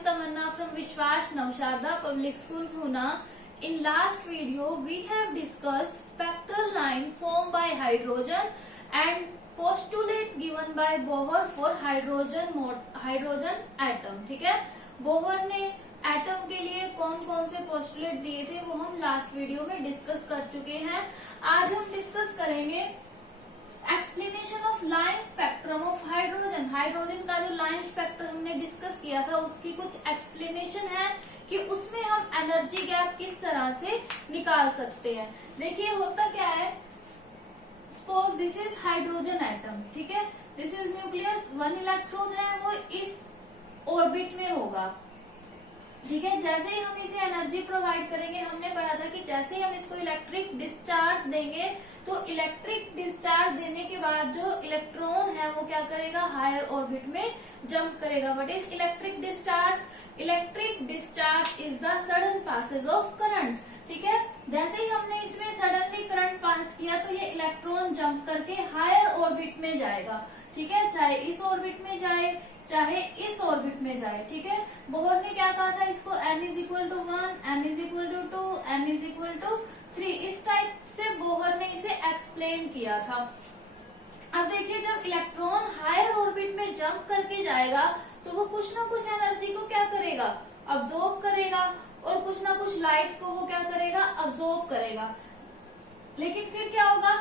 am Tamanna from Vishwas Navshada Public School, Pune. In last video, we have discussed spectral line formed by hydrogen and postulate given by Bohr for hydrogen atom. ठीक है, Bohr ने atom के लिए कौन कौन से postulate दिए थे वो हम लास्ट वीडियो में डिस्कस कर चुके हैं. आज हम डिस्कस करेंगे explanation of line spectrum of hydrogen. Hydrogen का जो लाइन स्पेक्ट्रम हमने डिस्कस किया था उसकी कुछ एक्सप्लेनेशन है कि उसमें हम एनर्जी गैप किस तरह से निकाल सकते हैं. देखिए होता क्या है, suppose this is hydrogen atom, ठीक है, दिस इज न्यूक्लियस, 1 इलेक्ट्रॉन है वो इस ऑर्बिट में होगा. ठीक है, जैसे ही हम इसे एनर्जी प्रोवाइड करेंगे, हमने पढ़ा था कि जैसे ही हम इसको इलेक्ट्रिक डिस्चार्ज देंगे तो इलेक्ट्रिक डिस्चार्ज देने के बाद जो इलेक्ट्रॉन है वो क्या करेगा, हायर ऑर्बिट में जंप करेगा. What is electric discharge? Electric discharge is the sudden passage of current. ठीक है, जैसे ही हमने इसमें सडनली करंट पास किया तो ये इलेक्ट्रॉन जंप करके हायर ऑर्बिट में जाएगा. ठीक है, चाहे इस ऑर्बिट में जाए चाहे इस ऑर्बिट में जाए. ठीक है, बोहर ने क्या कहा था, इसको n is equal to 1, n is equal to 2, n is equal to 3, इस टाइप से बोहर ने इसे एक्सप्लेन किया था. अब देखिए, जब इलेक्ट्रॉन हायर ऑर्बिट में जंप करके जाएगा तो वो कुछ ना कुछ एनर्जी को क्या करेगा, अब्सॉर्ब करेगा, और कुछ ना कुछ लाइट को वो क्या करेगा, अब्सॉर्ब करेगा. लेकिन फिर क्या होगा,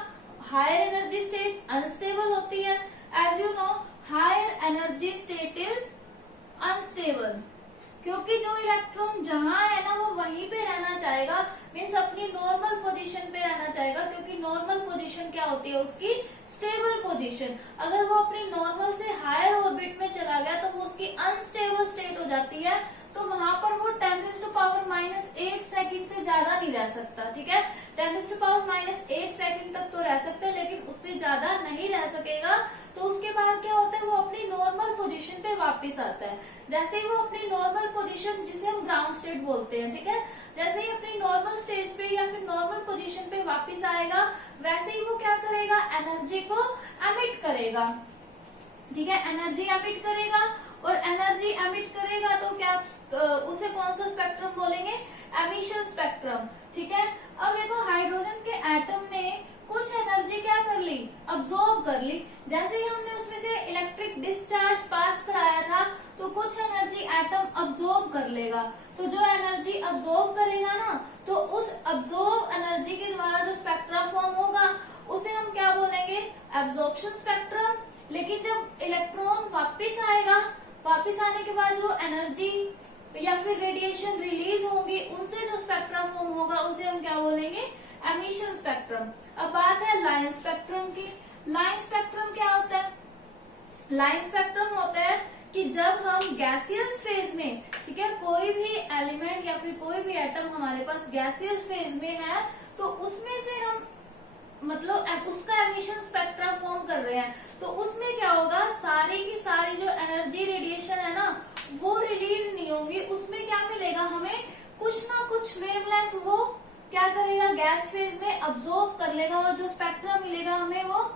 हायर एनर्जी स्टेट अनस्टेबल होती है. As you know, higher energy state is unstable, क्योंकि जो इलेक्ट्रॉन जहां है ना वो वहीं पे रहना चाहेगा, मीन्स अपनी नॉर्मल पोजीशन पे रहना चाहेगा, क्योंकि नॉर्मल पोजीशन क्या होती है उसकी, स्टेबल पोजीशन. अगर वो अपनी नॉर्मल से हायर ऑर्बिट में चला गया तो वो उसकी अनस्टेबल स्टेट हो जाती है. तो वहां पर वो 10⁻⁸ सेकंड से ज्यादा नहीं रह सकता. ठीक है, 10⁻⁸ सेकंड तक तो रह सकता है, लेकिन उससे ज्यादा नहीं रह सकेगा. तो उसके बाद क्या होता है, वो अपनी नॉर्मल पोजीशन पे वापस आता है. जैसे ही वो अपनी नॉर्मल पोजीशन, जिसे हम ग्राउंड स्टेट बोलते हैं, ठीक है, जैसे ही अपनी नॉर्मल स्टेज पे या फिर नॉर्मल पोजीशन पे वापस आएगा, वैसे ही वो क्या करेगा, एनर्जी को एमिट करेगा. ठीक है, एनर्जी एमिट करेगा, और एनर्जी एमिट करेगा तो क्या उसे कौन सा स्पेक्ट्रम बोलेंगे, एमिशन स्पेक्ट्रम. ठीक है, अब देखो हाइड्रोजन के एटम ने कुछ एनर्जी क्या कर ली, अब्सॉर्ब कर ली. जैसे ही हमने उसमें से इलेक्ट्रिक डिस्चार्ज पास कराया था तो कुछ एनर्जी एटम अब्सॉर्ब कर लेगा. तो जो एनर्जी अब्सॉर्ब करेगा ना, तो उस अब्सॉर्ब एनर्जी के द्वारा जो स्पेक्ट्रा फॉर्म होगा उसे हम क्या बोलेंगे, एब्सॉर्प्शन स्पेक्ट्रम. लेकिन जब इलेक्ट्रॉन वापिस आएगा, वापिस आने के बाद जो एनर्जी या फिर रेडिएशन रिलीज होंगी, उनसे जो स्पेक्ट्रा फॉर्म होगा उसे हम क्या बोलेंगे, एमिशन स्पेक्ट्रम. अब बात है लाइन स्पेक्ट्रम की. लाइन स्पेक्ट्रम क्या होता है? लाइन स्पेक्ट्रम होता है कि जब हम गैसियस फेज में, ठीक है, कोई भी एलिमेंट या फिर कोई भी एटम हमारे पास गैसियस फेज में है तो उसमें से हम मतलब उसका एमिशन स्पेक्ट्रा फॉर्म कर रहे हैं, तो उसमें क्या होगा, सारी की सारी जो एनर्जी रेडिएशन है ना वो रिलीज नहीं होंगी. उसमें क्या मिलेगा हमें, कुछ ना कुछ वेवलेंथ वो क्या करेगा, गैस फेज में अब्सॉर्ब कर लेगा, और जो स्पेक्ट्रा मिलेगा हमें वो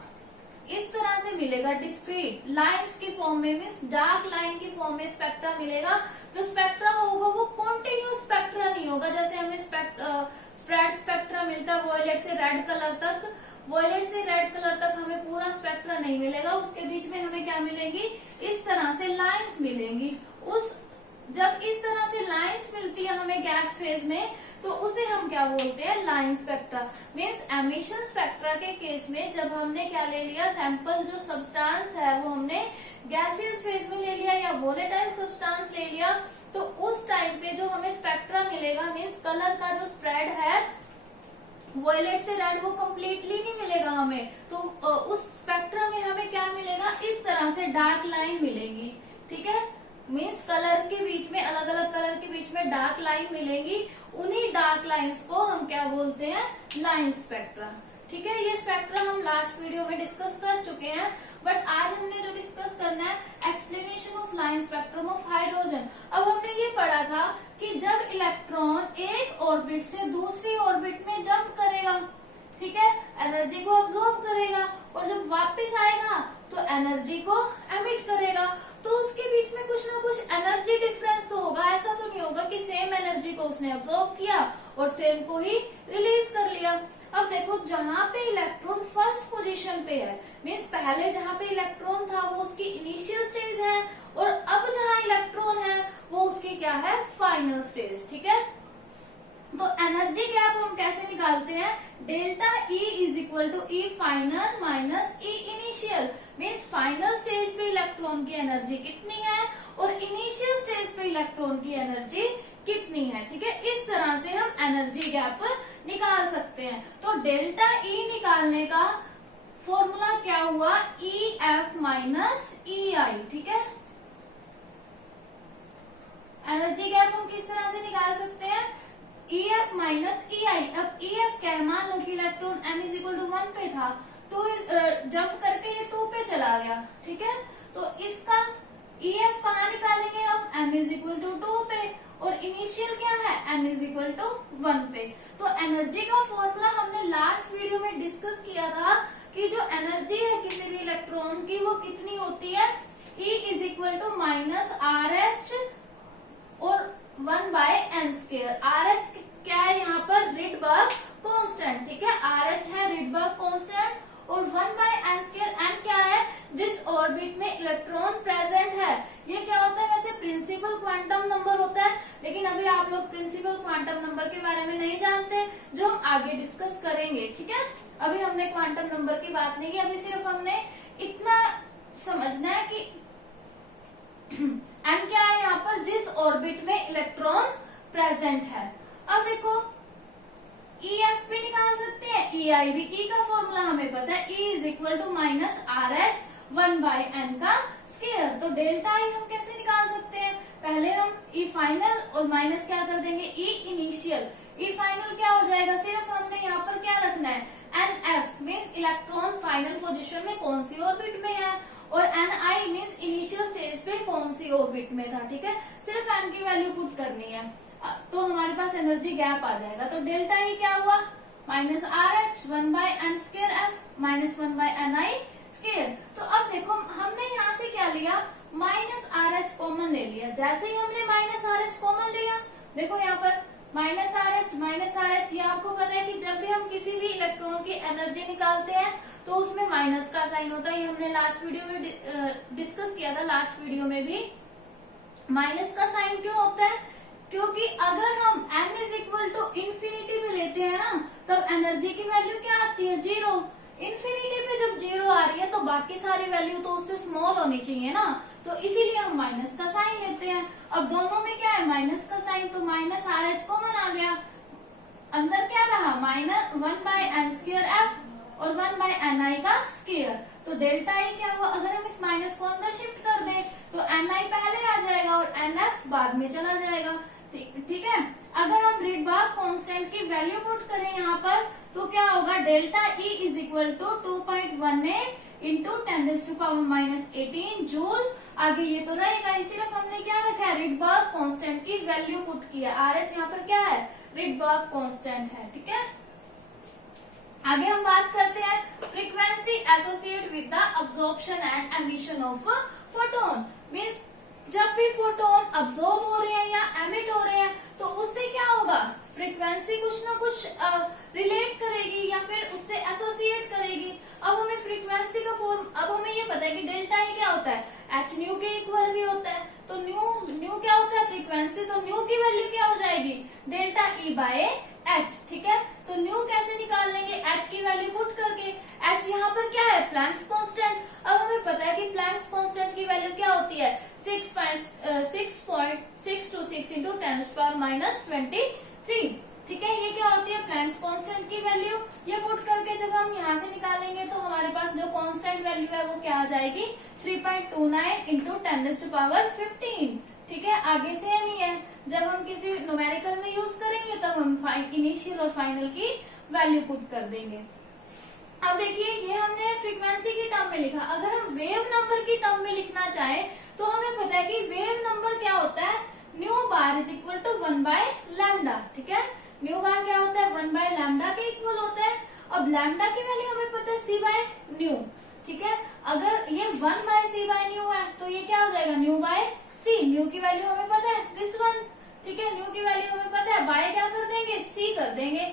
इस तरह से मिलेगा, डिस्क्रीट लाइंस की फॉर्म में, मीन्स डार्क लाइन की फॉर्म में स्पेक्ट्रा मिलेगा. जो स्पेक्ट्रा होगा वो कॉन्टिन्यूस स्पेक्ट्रा नहीं होगा. जैसे हमें स्प्रेड स्पेक्ट्रा मिलता है वॉयलेट से रेड कलर तक, वॉयलेट से रेड कलर तक हमें पूरा स्पेक्ट्रा नहीं मिलेगा, उसके बीच में हमें क्या मिलेंगी, इस तरह से लाइन्स मिलेंगी. जब इस तरह से लाइन्स मिलती है हमें गैस फेज में तो उसे हम क्या बोलते हैं, line spectra. Means emission spectra के केस में जब हमने क्या ले लिया, सैंपल जो सब्सटेंस है वो हमने गैसियस फेज में ले लिया या वोलेटाइल सब्सटेंस ले लिया, तो उस टाइम पे जो हमें स्पेक्ट्रा मिलेगा, मीन्स कलर का जो स्प्रेड है वॉयलेट से रेड, वो कम्प्लीटली नहीं मिलेगा हमें. तो उस स्पेक्ट्रा में हमें क्या मिलेगा, इस तरह से डार्क लाइन मिलेंगी. ठीक है, मीन्स कलर के बीच में, अलग अलग कलर के बीच में डार्क लाइन मिलेंगी. उन्हीं डार्क लाइंस को हम क्या बोलते हैं, लाइन स्पेक्ट्रा. ठीक है, ये स्पेक्ट्रा हम लास्ट वीडियो में डिस्कस कर चुके हैं, बट आज हमने जो डिस्कस करना है, explanation of line spectrum of hydrogen. अब हमने ये पढ़ा था कि जब इलेक्ट्रॉन एक ऑर्बिट से दूसरी ऑर्बिट में जंप करेगा, ठीक है, एनर्जी को अब्सॉर्ब करेगा, और जब वापस आएगा तो एनर्जी को एमिट करेगा. तो उसके बीच में कुछ ना कुछ एनर्जी डिफरेंस तो होगा. एनर्जी को उसने अब्सॉर्ब किया और सेम को ही रिलीज कर लिया। अब देखो जहां पे इलेक्ट्रॉन फर्स्ट पोजीशन पे है, मीन्स पहले जहां पे इलेक्ट्रॉन था वो उसकी इनिशियल स्टेज है, और अब जहां इलेक्ट्रॉन है वो उसकी क्या है, फाइनल स्टेज। ठीक है, तो एनर्जी गैप हम कैसे निकालते हैं, delta E is equal to E final minus E initial, means final stage पे इलेक्ट्रॉन की एनर्जी कितनी है और इनिशियल स्टेज पे इलेक्ट्रॉन की एनर्जी कितनी है। ठीक है, इस तरह से हम एनर्जी गैप निकाल सकते हैं। तो डेल्टा E निकालने का फॉर्मूला क्या हुआ, EF माइनस EI। ठीक है, एनर्जी गैप हम किस तरह से निकाल सकते हैं, EF माइनस EI। अब EF क्या है, मान लो कि electron n is equal to 1 पे था, तो जंप करके ये 2 पे चला गया। ठीक है, तो इसका EF कहाँ निकालेंगे हम, n इज इक्वल टू 2 पे, और इनिशियल क्या है, n इज इक्वल टू 1 पे। तो एनर्जी का फॉर्मूला हमने लास्ट वीडियो में डिस्कस किया था कि जो एनर्जी है किसी भी इलेक्ट्रॉन की वो कितनी होती है, E is equal to minus RH और 1 बाय एन स्केयर। RH क्या है यहाँ पर, रिडबर्ग कांस्टेंट। ठीक है, RH है रिडबर्ग कांस्टेंट और 1 बाय एन स्केयर, n क्या है, जिस ऑर्बिट में इलेक्ट्रॉन प्रेजेंट है। ये क्या होता है, वैसे प्रिंसिपल क्वांटम नंबर होता है, लेकिन अभी आप लोग प्रिंसिपल क्वांटम नंबर के बारे में नहीं जानते, जो हम आगे डिस्कस करेंगे। ठीक है, अभी हमने क्वांटम नंबर की बात नहीं की, अभी सिर्फ हमने इतना समझना है कि n क्या है यहाँ पर, जिस ऑर्बिट में इलेक्ट्रॉन प्रेजेंट है। अब देखो EF भी निकाल सकते हैं, EI भी। E का फॉर्मूला हमें पता है, E is equal to minus RH 1 by N का स्केयर। तो डेल्टा E हम कैसे निकाल सकते हैं, पहले हम E फाइनल और माइनस क्या कर देंगे, E इनिशियल। E फाइनल क्या हो जाएगा, सिर्फ हमने यहाँ पर क्या रखना है, NF means electron final position में कौन सी ऑर्बिट में है, और NI मीन्स इनिशियल स्टेज पे कौन सी ऑर्बिट में था। ठीक है, सिर्फ n की वैल्यू पुट करनी है, तो हमारे पास एनर्जी गैप आ जाएगा। तो डेल्टा E क्या हुआ, minus RH 1 by N square F minus 1 by NI square. तो अब देखो हमने यहाँ से क्या लिया, माइनस RH कॉमन ले लिया। जैसे ही हमने माइनस RH कॉमन लिया, देखो यहाँ पर माइनस RH, ये आपको पता है कि जब भी हम किसी भी इलेक्ट्रॉन की एनर्जी निकालते हैं तो उसमें माइनस का साइन होता है। ये हमने लास्ट वीडियो में डिस्कस किया था, लास्ट वीडियो में भी माइनस का साइन क्यों होता है, क्योंकि अगर हम n is equal to infinity पे लेते हैं ना, तब एनर्जी की वैल्यू क्या आती है, 0। इन्फिनिटी पे जब 0 आ रही है तो बाकी सारी वैल्यू तो उससे स्मॉल होनी चाहिए ना, तो इसीलिए हम माइनस का साइन लेते हैं। अब दोनों में क्या है, माइनस का साइन, तो माइनस RH कॉमन आ गया, अंदर क्या रहा, minus 1 by N square F और 1 बाय NI का स्केयर। तो डेल्टा E क्या हुआ, अगर हम इस माइनस को अंदर शिफ्ट कर दें तो NI पहले आ जाएगा और NF बाद में चला जाएगा। ठीक है, अगर हम रिडबर्ग कांस्टेंट की वैल्यू पुट करें यहाँ पर तो क्या होगा, delta E is equal to 2.18 into 10⁻⁻18 joule. आगे ये तो रहेगा, सिर्फ हमने क्या रखा है, रिडबर्ग कांस्टेंट की वैल्यू पुट किया। RH यहाँ पर क्या है, रिडबर्ग कांस्टेंट है। ठीक है, आगे हम बात करते हैं frequency associate with the absorption and emission of photon. Means जब भी फोटोन अब्सॉर्ब हो रहे हैं या एमिट हो रहे हैं तो उससे क्या होगा, फ्रीक्वेंसी कुछ ना कुछ रिलेट करेगी या फिर उससे एसोसिएट करेगी। अब हमें फ्रीक्वेंसी का फॉर्म, अब हमें ये पता है कि डेल्टा E क्या होता है, h न्यू के इक्वल भी होता है। तो न्यू क्या होता है, फ्रीक्वेंसी, तो न्यू की वैल्यू क्या हो जाएगी, डेल्टा E बाय h। ठीक है, तो न्यू कैसे निकाल लेंगे, h की वैल्यू पुट करके। h यहाँ पर क्या है, प्लैंक्स कांस्टेंट। अब हमें पता है कि प्लैंक्स कांस्टेंट की वैल्यू क्या होती है, 6.626 इंटू 10⁻⁻23। ठीक है, ये क्या होती है, प्लैंक्स कांस्टेंट की वैल्यू। ये पुट करके जब हम यहाँ से निकालेंगे तो हमारे पास जो कांस्टेंट वैल्यू है वो क्या आ जाएगी, 3.29 इंटू 10⁻15। ठीक है, आगे सेम ही है, जब हम किसी न्यूमेरिकल में यूज करेंगे तब हम इनिशियल और फाइनल की वैल्यू पुट कर देंगे। अब देखिए, ये हमने फ्रीक्वेंसी की टर्म में लिखा। अगर हम वेव नंबर की टर्म में लिखना चाहे तो हमें पता है कि वेव नंबर क्या होता है, nu bar is equal to 1 by lambda. ठीक है, न्यू बार क्या होता है, 1 बाय लैम्डा के इक्वल होता है। अब लैम्डा की वैल्यू हमें पता है c बाय न्यू। ठीक है, अगर ये 1 बाय c बाय न्यू है तो ये क्या हो जाएगा, न्यू बाय c। न्यू की वैल्यू हमें पता है, दिस वन। ठीक है, न्यू की वैल्यू हमें पता है, बाय क्या कर देंगे, सी कर देंगे।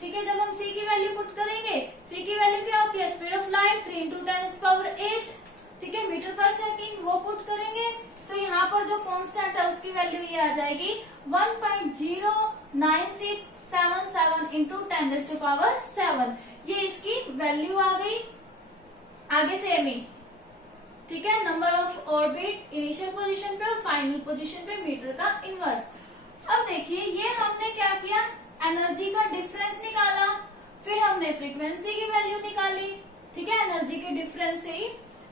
ठीक है, जब हम सी की वैल्यू पुट करेंगे, सी की वैल्यू क्या होती है, स्पीड ऑफ लाइट 3 × 10⁸। ठीक है, मीटर पर सेकंड वो पुट करेंगे तो यहाँ पर जो कांस्टेंट है उसकी वैल्यू ये आ जाएगी 1.09677 × 10⁷। ये इसकी वैल्यू आ गई। आगे सेम ही, ठीक है, number of orbit initial position पे और फाइनल पोजीशन पे मीटर का इनवर्स। अब देखिए ये हमने क्या किया, एनर्जी का डिफरेंस निकाला, फिर हमने फ्रीक्वेंसी की वैल्यू निकाली। ठीक है, एनर्जी के डिफरेंस से ही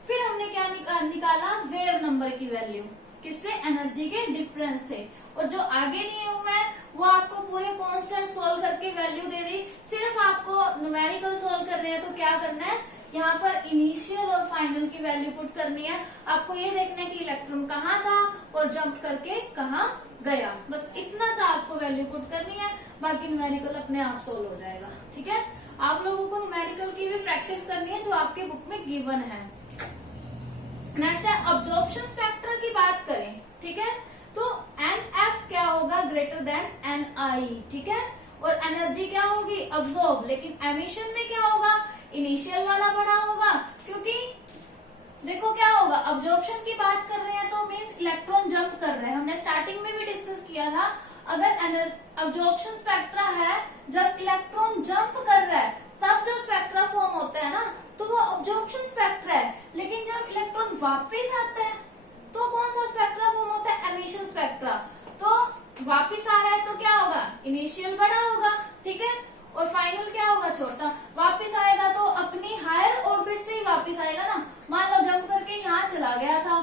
फिर हमने क्या निकाला, वेव नंबर की वैल्यू, किससे, एनर्जी के डिफरेंस से। और जो आगे नहीं हुआ है वो आपको पूरे कांस्टेंट सोल्व करके वैल्यू दे दी, सिर्फ आपको न्यूमेरिकल सोल्व कर रहे हैं तो क्या करना है, यहाँ पर इनिशियल और फाइनल की वैल्यू पुट करनी है। आपको ये देखना है कि इलेक्ट्रॉन कहाँ था और जंप करके कहाँ गया, बस इतना सा आपको वैल्यू पुट करनी है, बाकी न्यूमेरिकल अपने आप सोल्व हो जाएगा। ठीक है, आप लोगों को न्यूमेरिकल की भी प्रैक्टिस करनी है जो आपके बुक में गिवन है। नेक्स्ट है अब्जॉर्प्शन स्पेक्ट्रा की बात करें। ठीक है, तो NF क्या होगा, ग्रेटर देन NI। ठीक है, और एनर्जी क्या होगी, अब्जॉर्ब, लेकिन एमिशन में क्या होगा, इनिशियल वाला बड़ा होगा, क्योंकि देखो क्या होगा, अब्जॉर्प्शन की बात कर रहे हैं तो मीन्स इलेक्ट्रॉन जंप कर रहे हैं, हमने स्टार्टिंग में भी डिस्कस किया था। अगर अब्जॉर्प्शन स्पेक्ट्रा है, जब इलेक्ट्रॉन जंप कर रहा है तब जो स्पेक्ट्रा फॉर्म होता है ना, तो वो अब्जॉर्प्शन स्पेक्ट्रा है। लेकिन जब इलेक्ट्रॉन वापस आता है तो कौन सा स्पेक्ट्रा फॉर्म होता है, एमिशन स्पेक्ट्रा। तो वापस आ रहा है तो क्या होगा, इनिशियल बड़ा होगा। ठीक है, और फाइनल क्या होगा, छोटा। वापस आएगा तो अपनी हायर ऑर्बिट से ही वापस आएगा ना, मान लो जंप करके यहाँ चला गया था,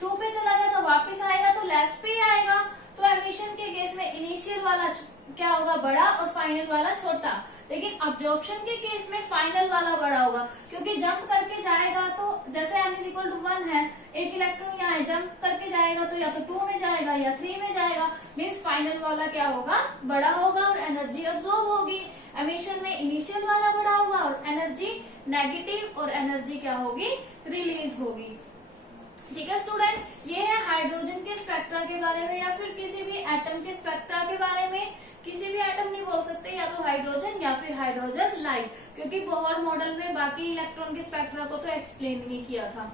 2 पे चला गया था, वापस आएगा तो लेस पे ही आएगा। तो एमिशन के केस में इनिशियल वाला क्या होगा, बड़ा, और फाइनल वाला छोटा। लेकिन अब्जॉर्प्शन के केस में फाइनल वाला बड़ा होगा, क्योंकि जंप करके जाएगा तो जैसे n=1 है, एक इलेक्ट्रॉन यहाँ जंप करके जाएगा तो या तो 2 में जाएगा या 3 में जाएगा, मीन्स फाइनल वाला क्या होगा, बड़ा होगा और एनर्जी अब्जॉर्ब होगी। एमिशन में इनिशियल वाला बड़ा होगा और एनर्जी नेगेटिव, और एनर्जी क्या होगी, रिलीज होगी। ठीक है स्टूडेंट, ये है हाइड्रोजन के स्पेक्ट्रा के बारे में, या फिर किसी भी एटम के स्पेक्ट्रा के बारे में। किसी भी एटम नहीं बोल सकते, या तो हाइड्रोजन या फिर हाइड्रोजन लाइट, क्योंकि बोहर मॉडल में बाकी इलेक्ट्रॉन के स्पेक्ट्रा को तो एक्सप्लेन नहीं किया था।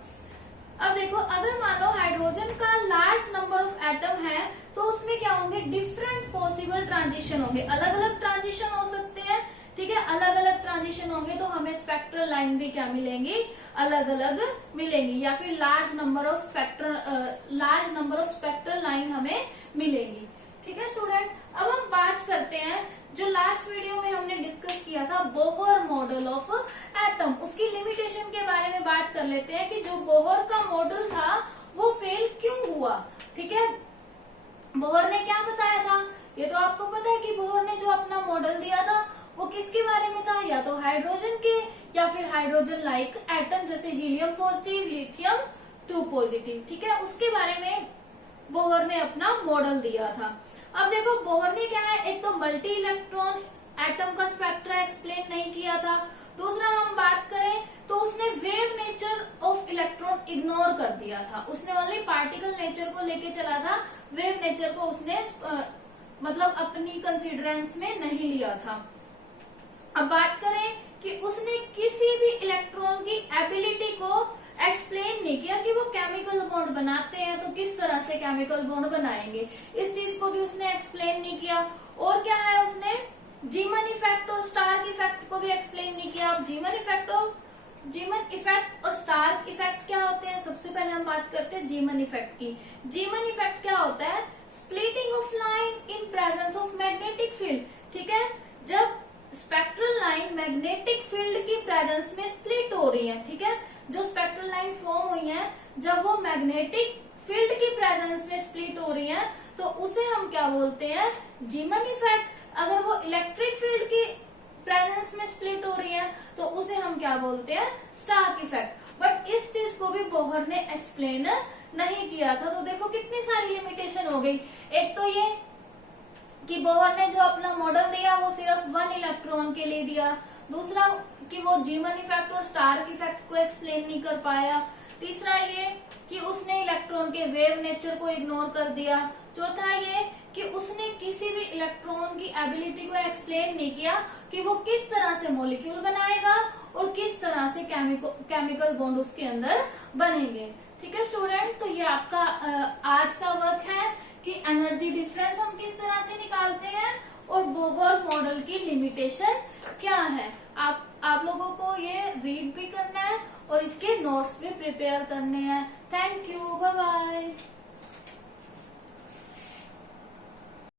अब देखो, अगर मान लो हाइड्रोजन का लार्ज नंबर ऑफ एटम है तो उसमें क्या होंगे, डिफरेंट पॉसिबल ट्रांजिशन होंगे, अलग अलग ट्रांजिशन हो सकते हैं। ठीक है, अलग अलग ट्रांजिशन होंगे तो हमें स्पेक्ट्रल लाइन भी क्या मिलेंगी, अलग अलग मिलेंगी, या फिर large number of spectral line हमें मिलेंगी। ठीक है स्टूडेंट, अब हम बात करते हैं जो लास्ट वीडियो में हमने डिस्कस किया था, बोहर मॉडल ऑफ एटम, उसकी लिमिटेशन के बारे में बात कर लेते हैं कि जो बोहर का मॉडल था वो फेल क्यों हुआ। ठीक है, बोहर ने क्या बताया था, ये तो आपको पता है कि बोहर ने जो अपना मॉडल दिया था वो किसके बारे में था, या तो हाइड्रोजन के या फिर हाइड्रोजन लाइक एटम, जैसे हीलियम पॉजिटिव, लिथियम 2 पॉजिटिव। ठीक है, उसके बारे में बोहर ने अपना मॉडल दिया था। अब देखो, बोहर ने क्या है, एक तो मल्टी इलेक्ट्रॉन एटम का स्पेक्ट्रा एक्सप्लेन नहीं किया था। दूसरा हम बात करें तो उसने wave nature of electron ignore कर दिया था, उसने ओनली पार्टिकल नेचर को लेके चला था, वेव नेचर को उसने मतलब अपनी कंसिडरेंस में नहीं लिया था। अब बात करें कि उसने किसी भी इलेक्ट्रॉन की एबिलिटी को एक्सप्लेन नहीं किया कि वो केमिकल बॉन्ड बनाते हैं तो किस तरह से केमिकल बॉन्ड बनाएंगे, इस चीज को भी उसने एक्सप्लेन नहीं किया। और क्या है, उसने जीमन इफेक्ट और स्टार्क इफेक्ट को भी एक्सप्लेन नहीं किया। अब जीमन इफेक्ट और स्टार्क इफेक्ट क्या होते हैं, सबसे पहले हम बात करते हैं जीमन इफेक्ट की। जीमन इफेक्ट क्या होता है, splitting of line in presence of magnetic field. ठीक है, जब स्पेक्ट्रल लाइन मैग्नेटिक फील्ड की प्रेजेंस में स्प्लिट हो रही है, ठीक है, जो स्पेक्ट्रल लाइन फॉर्म हुई है जब वो मैग्नेटिक फील्ड की प्रेजेंस में स्प्लिट हो रही है तो उसे हम क्या बोलते हैं, जीमन इफेक्ट। अगर वो इलेक्ट्रिक फील्ड की प्रेजेंस में स्प्लिट हो रही है तो उसे हम क्या बोलते हैं, स्टार्क इफेक्ट। बट इस चीज को भी बोहर ने एक्सप्लेन नहीं किया था। तो देखो कितनी सारी लिमिटेशन हो गई। एक तो ये कि बोहर ने जो अपना मॉडल दिया वो सिर्फ 1 इलेक्ट्रॉन के लिए दिया। दूसरा कि वो जीमन इफेक्ट और स्टार्क इफेक्ट को एक्सप्लेन नहीं कर पाया। तीसरा ये कि उसने इलेक्ट्रॉन के वेव नेचर को इग्नोर कर दिया। चौथा ये कि उसने किसी भी इलेक्ट्रॉन की एबिलिटी को एक्सप्लेन नहीं किया कि वो किस तरह से मॉलिक्यूल बनाएगा और किस तरह से केमिकल बॉन्ड उसके अंदर बनेंगे। ठीक है स्टूडेंट, तो ये आपका आज का वर्क है कि एनर्जी डिफरेंस हम किस तरह से निकालते हैं और बोहर मॉडल की लिमिटेशन क्या है। आप लोगों को ये रीड भी करना है और इसके नोट्स भी प्रिपेयर करने हैं। Thank you, bye bye.